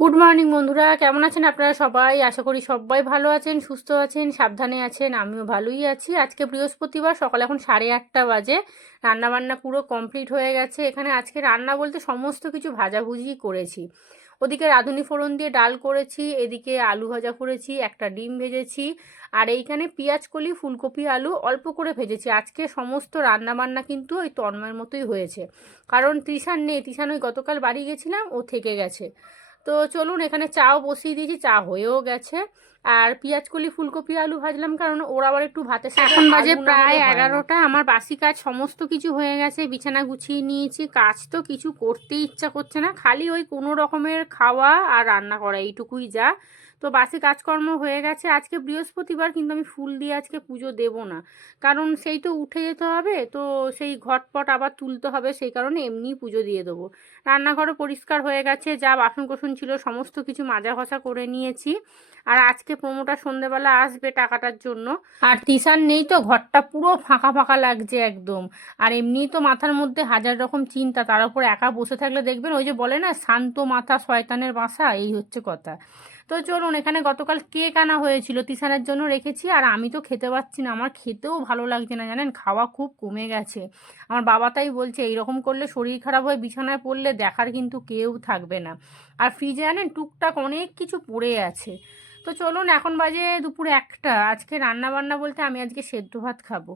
Good morning বন্ধুরা। কেমন আছেন আপনারা সবাই? আশা করি সবাই ভালো আছেন, সুস্থ আছেন, সাবধানে আছেন। আমিও ভালোই আছি। আজকে বৃহস্পতিবার, সকাল এখন সাড়ে আটটা বাজে। রান্না বান্না পুরো কমপ্লিট হয়ে গেছে। এখানে আজকে রান্না বলতে সমস্ত কিছু ভাজাভুজি করেছি। ওদিকে রাঁধুনি ফোড়ন দিয়ে ডাল করেছি, এদিকে আলু ভাজা করেছি, একটা ডিম ভেজেছি, আর এইখানে পেঁয়াজ কলি ফুলকপি, আলু অল্প করে ভেজেছি। আজকে সমস্ত রান্না বান্না কিন্তু ওই তন্ময়ের মতোই হয়েছে। কারণ তৃষান নেই। তৃষান ওই গতকাল বাড়ি গেছিলাম, ও থেকে গেছে। তো চলুন এখানে চাও বসিয়ে দিয়েছি চা হয়েও গেছে। আর পেঁয়াজ কলি ফুলকপি আলু ভাজলাম কারণ ওরা আবার একটু ভাতের সাথে এখন বাজে প্রায় এগারোটা আমার বাসি কাজ সমস্ত কিছু হয়ে গেছে বিছানা গুছিয়ে নিয়েছি কাজ তো কিছু করতেই ইচ্ছা করছে না খালি ওই কোনো রকমের খাওয়া আর রান্না করা এইটুকুই যা। তো বাসি কাজকর্ম হয়ে গেছে। আজকে বৃহস্পতিবার কিন্তু আমি ফুল দিয়ে আজকে পুজো দেব না। কারণ সেই তো উঠে যেতে হবে, তো সেই ঘটপট আবার তুলতে হবে, সেই কারণে এমনিই পুজো দিয়ে দেবো। রান্নাঘরও পরিষ্কার হয়ে গেছে, যা বাসন কোসন ছিল সমস্ত কিছু মাজা ঘষা করে নিয়েছি। আর আজকে প্রোমোটা সন্ধেবেলা আসবে টাকাটার জন্য। আর টিশান নেই তো, ঘরটা পুরো ফাঁকা ফাঁকা লাগছে একদম। আর এমনিই তো মাথার মধ্যে হাজার রকম চিন্তা, তার উপর একা বসে থাকলে দেখবেন ওই যে বলে না, শান্ত মাথা শয়তানের বাসা এই হচ্ছে কথা। তো চলুন, এখানে গতকাল কেক আনা হয়েছিল তিসানের জন্য রেখেছি, আর আমি তো খেতে পাচ্ছি না। আমার খেতেও ভালো লাগছে না, জানেন? খাওয়া খুব কমে গেছে। আমার বাবা তাই বলছে, এইরকম করলে শরীর খারাপ হয়ে, বিছানায় পড়লে দেখার কিন্তু কেউ থাকবে না। আর ফ্রিজে জানেন, টুকটাক অনেক কিছু পড়ে আছে। তো চলুন এখন বাজে দুপুরে একটা। আজকে রান্না বান্না বলতে আমি আজকে সেদ্ধ ভাত খাব।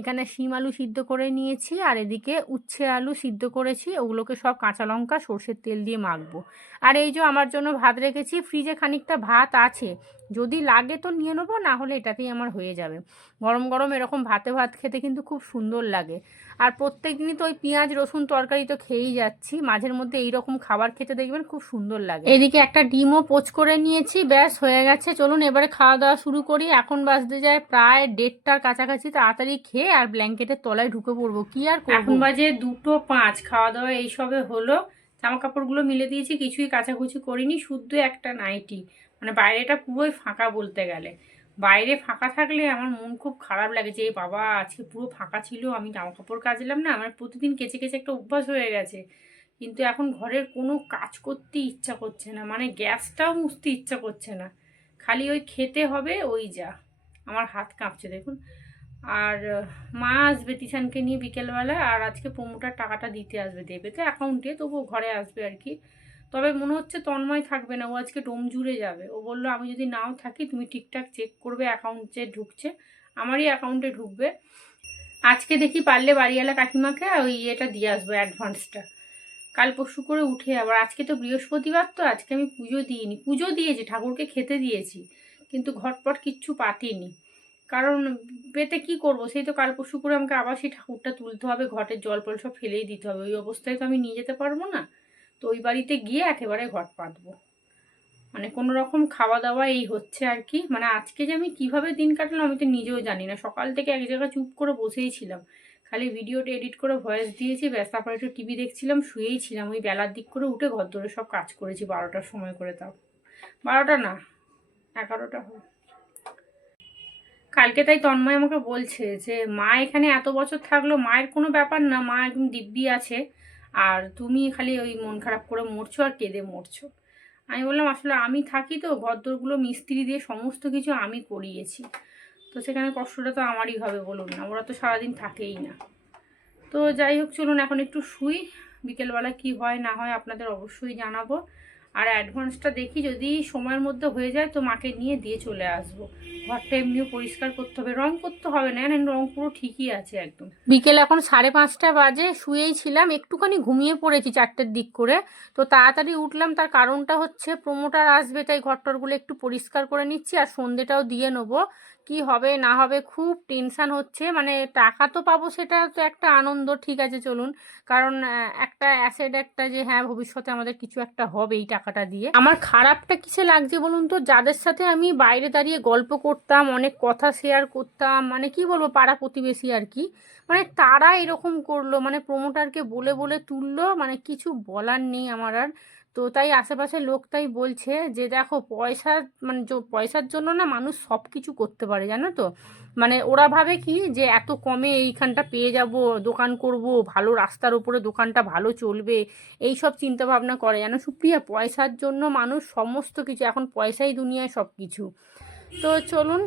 এখানে শিম আলু সিদ্ধ করে নিয়েছি আর এদিকে উচ্ছে আলু সিদ্ধ করেছি। ওগুলোকে সব কাঁচা লঙ্কা, সর্ষের তেল দিয়ে মাখবো। আর এই যে আমার জন্য ভাত রেখেছি, ফ্রিজে খানিকটা ভাত আছে। যদি লাগে তো নিয়ে নেব, না হলে এটাতেই আমার হয়ে যাবে। গরম গরম এরকম ভাতে ভাত খেতে কিন্তু খুব সুন্দর লাগে। আর প্রত্যেক দিনই তো ওই পেঁয়াজ, রসুন তরকারি তো খেয়েই যাচ্ছি। মাঝের মধ্যে এই রকম খাবার খেতে দেখবেন খুব সুন্দর লাগে। এদিকে একটা ডিমও পোচ করে নিয়েছি, ব্যাস হয়ে গেছে। চলুন এবারে খাওয়া দাওয়া শুরু করি। এখন বাজতে যায় প্রায় দেড়টার কাছাকাছি, তাড়াতাড়ি খেয়ে আর ব্ল্যাঙ্কেটের তলায় ঢুকে পড়ব। কি আর এখন বাজে দুটো পাঁচ, খাওয়া দাওয়া এইসবে হলো। জামা কাপড়গুলো মিলে দিয়েছি, কিছুই কাচাকুচি করিনি, শুদ্ধ একটা নাইটি। মানে বাইরেটা পুরোই ফাঁকা বলতে গেলে। বাইরে ফাঁকা থাকলে আমার মন খুব খারাপ লাগে যে বাবা, আজকে পুরো ফাঁকা ছিল, আমি জামা কাপড় কাচলাম না। আমার প্রতিদিন কেচে কেচে একটা অভ্যাস হয়ে গেছে। কিন্তু এখন ঘরের কোনো কাজ করতে ইচ্ছা করছে না। মানে গ্যাসটাও মুছতে ইচ্ছা করছে না। খালি ওই খেতে হবে ওই যা। আমার হাত কাঁপছে, দেখুন। আর মা আসবে তিশানকে নিয়ে বিকেলবেলা, আর আজকে প্রমোটার টাকাটা দিতে আসবে, দেবে তো অ্যাকাউন্টে, তবুও ঘরে আসবে আর কি। তবে মনে হচ্ছে তন্ময় থাকবে না, ও আজকে ডোম জুড়ে যাবে। ও বলল, আমি যদি নাও থাকি, তুমি ঠিকঠাক চেক করবে, অ্যাকাউন্ট ঢুকছে, আমারই অ্যাকাউন্টে ঢুকবে। আজকে দেখি পারলে বাড়িওয়ালা কাকিমাকে ওই ইয়েটা দিয়ে আসব, অ্যাডভান্সটা। কাল পরশু করে উঠে আবার, আজকে তো বৃহস্পতিবার তো, আজকে আমি পুজো দিইনি। পুজো দিয়েছি, ঠাকুরকে খেতে দিয়েছি, কিন্তু ঘটপট কিচ্ছু পাতিনি। কারণ পেতে কি করব? সেই তো কাল পরশু করে আমাকে আবার সেই ঠাকুরটা তুলতে হবে, ঘটের জল ফল সব ফেলেই দিতে হবে। ওই অবস্থায় তো আমি নিয়ে যেতে পারব না। তো ওই বাড়িতে গিয়ে একেবারে ঘট পাতবো। মানে কোনো রকম খাওয়া দাওয়া এই হচ্ছে আর কি। মানে আজকে যে আমি কীভাবে দিন কাটলাম আমি তো নিজেও জানি না। সকাল থেকে এক জায়গায় চুপ করে বসেই ছিলাম। খালি ভিডিওটা এডিট করে ভয়েস দিয়েছি, ব্যাস, তারপর একটু টিভি দেখছিলাম, শুয়েই ছিলাম, ওই বেলার দিক করে উঠে ঘর ধরে সব কাজ করেছি, বারোটার সময় করে তাও। বারোটা না, এগারোটা হয়। কালকে তাই তন্ময় আমাকে বলছে যে, মা এখানে এত বছর থাকল, মায়ের কোনো ব্যাপার না, মা একদম দিব্যি আছে, আর তুমি খালি ওই মন খারাপ করে মরছো আর কেঁদে মরছো। আমি বললাম, আসলে আমি থাকি তো ঘরদোরগুলো মিস্ত্রি দিয়ে সমস্ত কিছু আমি করিয়েছি। তো সেখানে কষ্টটা তো আমারই হবে বলুন না ওরা তো সারাদিন থাকেই না। তো যাই হোক, চলুন এখন একটু শুই, বিকেলবেলা কি হয় না হয় আপনাদের অবশ্যই জানাব। আর অ্যাডভান্সটা দেখি, যদি সময়ের মধ্যে হয়ে যায় তো মাকে নিয়ে দিয়ে চলে আসব। ঘরটা এমনিও পরিষ্কার করতে হবে, রং করতে হবে না রং পুরো ঠিকই আছে একদম। বিকেল এখন সাড়ে পাঁচটা বাজে, শুয়েই ছিলাম, একটুখানি ঘুমিয়ে পড়েছি চারটের দিক করে। তো তাড়াতাড়ি উঠলাম, তার কারণটা হচ্ছে প্রমোটার আসবে, তাই ঘরটরগুলো একটু পরিষ্কার করে নিচ্ছি, আর সন্ধেটাও দিয়ে নেব। কি হবে, না হবে খুব টেনশান হচ্ছে। মানে টাকা তো পাবো, সেটা তো একটা আনন্দ। ঠিক আছে, চলুন। কারণ একটা অ্যাসেড একটা যে হ্যাঁ ভবিষ্যতে আমাদের কিছু একটা হবে এই টাকাটা দিয়ে। আমার খারাপটা কিসে লাগছে বলুন তো? যাদের সাথে আমি বাইরে দাঁড়িয়ে গল্প করতাম, অনেক কথা শেয়ার করতাম মানে কি বলব, পাড়া প্রতিবেশী আর কি। মানে তারা এরকম করল মানে প্রমোটারকে বলে বলে তুললো মানে কিছু বলার নেই আমার আর। তো তাই আশেপাশের লোক তাই বলছে যে, দেখো পয়সা মানে পয়সার জন্য না মানুষ সব কিছু করতে পারে, জানো তো? মানে ওরা ভাবে কি যে, এত কমে এইখানটা পেয়ে যাব, দোকান করব, ভালো রাস্তার উপরে দোকানটা ভালো চলবে। এই সব চিন্তা ভাবনা করে যেন সুপ্রিয়া, পয়সার জন্য মানুষ সমস্ত কিছু, এখন পয়সাই দুনিয়ায় সব কিছু তো চলুন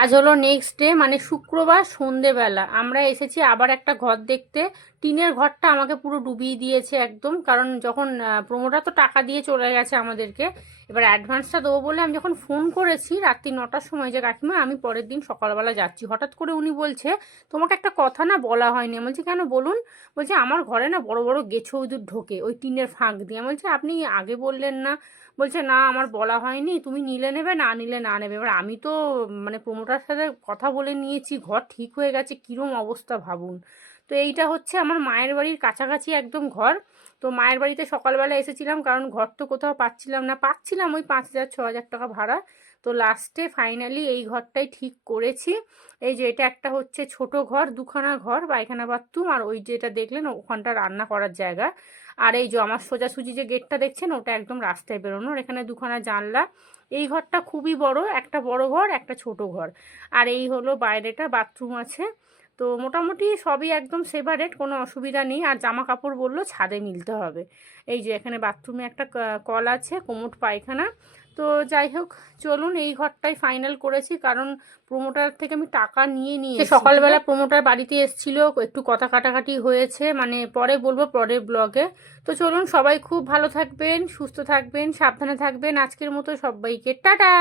আজ হলো নেক্সট ডে মানে শুক্রবার সন্ধেবেলা। আমরা এসেছি আবার একটা ঘর দেখতে। টিনের ঘরটা আমাকে পুরো ডুবিয়ে দিয়েছে একদম। কারণ যখন প্রমোটার তো টাকা দিয়ে চলে গেছে আমাদেরকে, এবার অ্যাডভান্সটা দেবো বলে আমি যখন ফোন করেছি রাত্রি নটার সময় যে, কাকিমা, আমি পরের দিন সকালবেলা যাচ্ছি। হঠাৎ করে উনি বলছে, তোমাকে একটা কথা না বলা হয়নি। আমি বলছি, কেন বলুন? বলছে, আমার ঘরে না বড় বড় গেছো ইঁদুর ঢোকে ওই টিনের ফাঁক দিয়ে। আমি বলছি, আপনি আগে বললেন না। বলছে, না, আমার বলা হয়নি। তুমি নিলে নেবে, না নিলে না নেবে। এবার আমি তো মানে প্রমোটার সাথে কথা বলে নিয়েছি, ঘর ঠিক হয়ে গেছে, কীরম অবস্থা ভাবুন। তো এইটা হচ্ছে আমার মায়ের বাড়ির কাছাকাছি একদম ঘর। তো মায়ের বাড়িতে সকালবেলা এসেছিলাম কারণ ঘর তো কোথাও পাচ্ছিলাম না। পাচ্ছিলাম ওই পাঁচ হাজার, ছ হাজার টাকা ভাড়া। তো লাস্টে ফাইনালি এই ঘরটাই ঠিক করেছি। এই যে এটা একটা হচ্ছে ছোট ঘর, দুখানা ঘর, পায়খানা বাথরুম আর ওই যেটা দেখলেন ওখানটা রান্না করার জায়গা। আর এই যে আমার সোজাসুজি যে গেটটা দেখছেন ওটা একদম রাস্তায় বেরোনোর এখানে দুখানা জানলা। এই ঘরটা খুবই বড়, একটা বড় ঘর, একটা ছোট ঘর। আর এই হলো বাইরেটা বাথরুম আছে। তো মোটামুটি সবই একদম সেভারেট কোনো অসুবিধা নেই। আর জামা কাপড় বলল ছাদে মিলতে হবে। এই যে এখানে বাথরুমে একটা কল আছে কোমোট পায়খানা। তো যাই হোক চলুন এই ঘরটাই ফাইনাল করেছি কারণ প্রোমোটার থেকে আমি টাকা নিয়ে নিয়ে সকালবেলা প্রোমোটার বাড়িতে এসেছিল একটু কথা কাটাকাটি হয়েছে মানে পরে বলব পরের ব্লগে তো চলুন সবাই খুব ভালো থাকবেন সুস্থ থাকবেন সাবধানে থাকবেন। আজকের মতো সবাইকে টাটা!